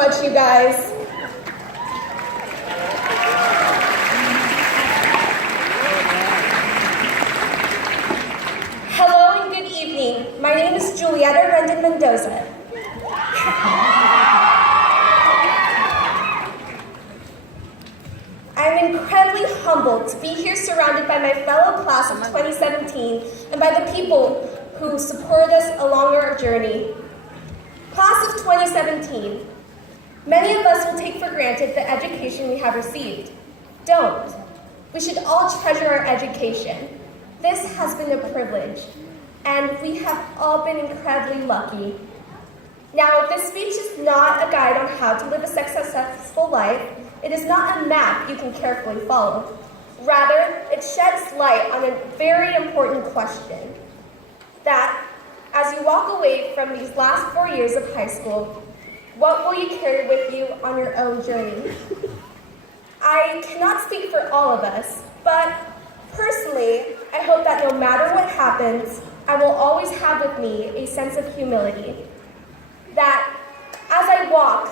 much, you guys. Hello and good evening. My name is Julieta Rendon. I'm incredibly humbled to be here surrounded by my fellow class of 2017 and by the people who support us along our journey. Class of 2017. Many of us will take for granted the education we have received. Don't. We should all treasure our education. This has been a privilege, and we have all been incredibly lucky. Now, this speech is not a guide on how to live a successful life. It is not a map you can carefully follow. Rather, it sheds light on a very important question. That, as you walk away from these last 4 years of high school, what will you carry with you on your own journey? I cannot speak for all of us, but personally, I hope that no matter what happens, I will always have with me a sense of humility. That as I walk,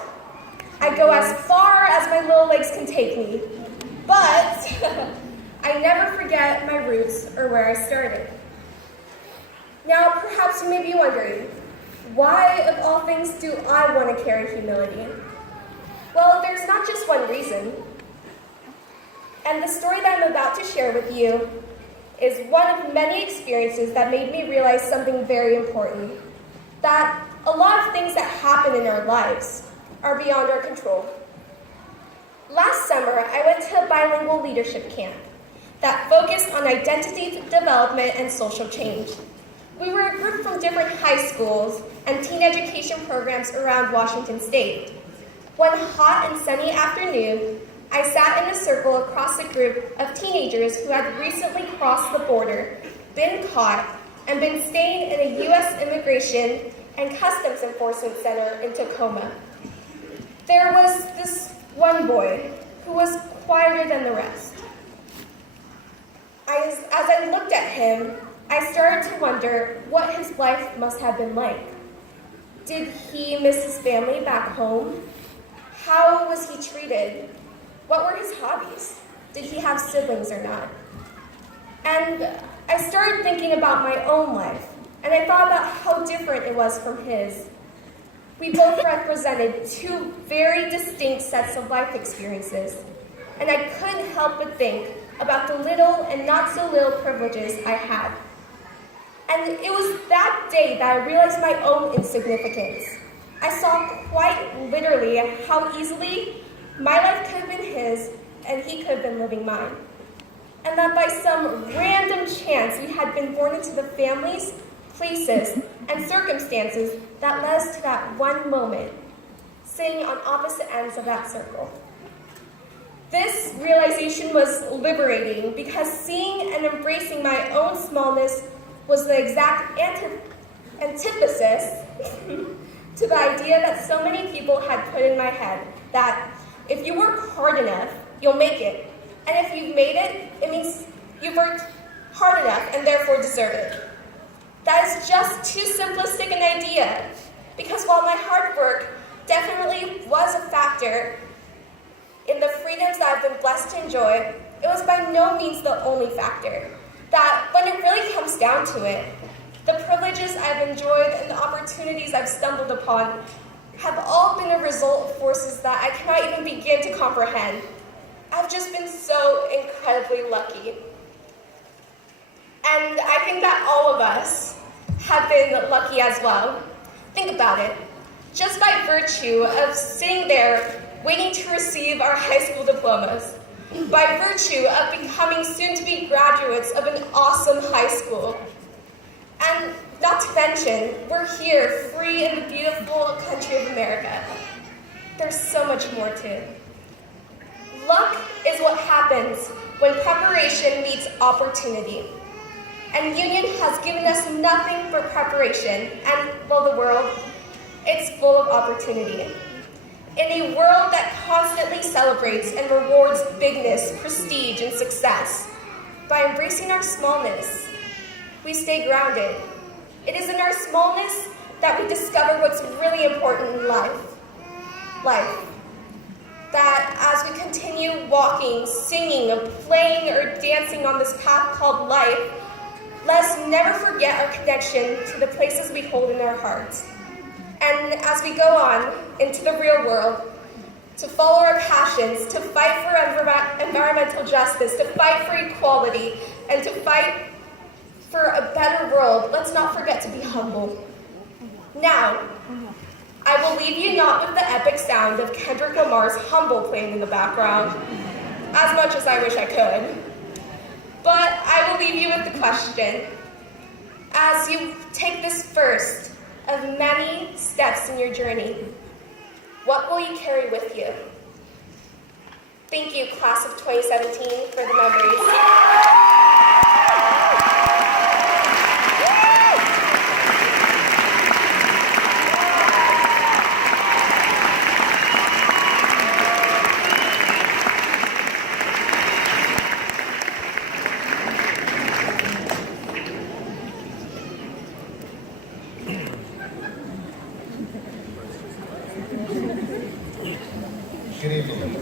I go as far as my little legs can take me, but I never forget my roots or where I started. Now, perhaps you may be wondering, why of all things do I want to carry humility? Well, there's not just one reason. And the story that I'm about to share with you is one of many experiences that made me realize something very important. That a lot of things that happen in our lives are beyond our control. Last summer, I went to a bilingual leadership camp that focused on identity development and social change. We were a group from different high schools and teen education programs around Washington State. One hot and sunny afternoon, I sat in a circle across a group of teenagers who had recently crossed the border, been caught, and been staying in a U.S. Immigration and Customs Enforcement Center in Tacoma. There was this one boy who was quieter than the rest. As I looked at him, I started to wonder what his life must have been like. Did he miss his family back home? How was he treated? What were his hobbies? Did he have siblings or not? And I started thinking about my own life, and I thought about how different it was from his. We both represented two very distinct sets of life experiences, and I couldn't help but think about the little and not so little privileges I had. And it was that day that I realized my own insignificance. I saw quite literally how easily my life could have been his, and he could have been living mine. And that by some random chance, we had been born into the families, places, and circumstances that led us to that one moment, sitting on opposite ends of that circle. This realization was liberating because seeing and embracing my own smallness was the exact antithesis to the idea that so many people had put in my head, that if you work hard enough, you'll make it. And if you've made it, it means you've worked hard enough and therefore deserve it. That is just too simplistic an idea, because while my hard work definitely was a factor in the freedoms that I've been blessed to enjoy, it was by no means the only factor. That when it really comes down to it, the privileges I've enjoyed and the opportunities I've stumbled upon have all been a result of forces that I cannot even begin to comprehend. I've just been so incredibly lucky. And I think that all of us have been lucky as well. Think about it. Just by virtue of sitting there waiting to receive our high school diplomas, by virtue of becoming soon-to-be graduates of an awesome high school, and not to mention, we're here free in the beautiful country of America. There's so much more too. Luck is what happens when preparation meets opportunity. And Union has given us nothing but preparation, and, well, the world, it's full of opportunity. In a world that constantly celebrates and rewards bigness, prestige, and success, by embracing our smallness, we stay grounded. It is in our smallness that we discover what's really important in life. life. That as we continue walking, singing, or playing, or dancing on this path called life, let's never forget our connection to the places we hold in our hearts. And as we go on into the real world, to follow our passions, to fight for environmental justice, to fight for equality, and to fight for a better world, let's not forget to be humble. Now, I will leave you not with the epic sound of Kendrick Lamar's Humble playing in the background, as much as I wish I could. But I will leave you with the question, as you take this first of many steps in your journey, what will you carry with you? Thank you, class of 2017, for the memories. Good evening.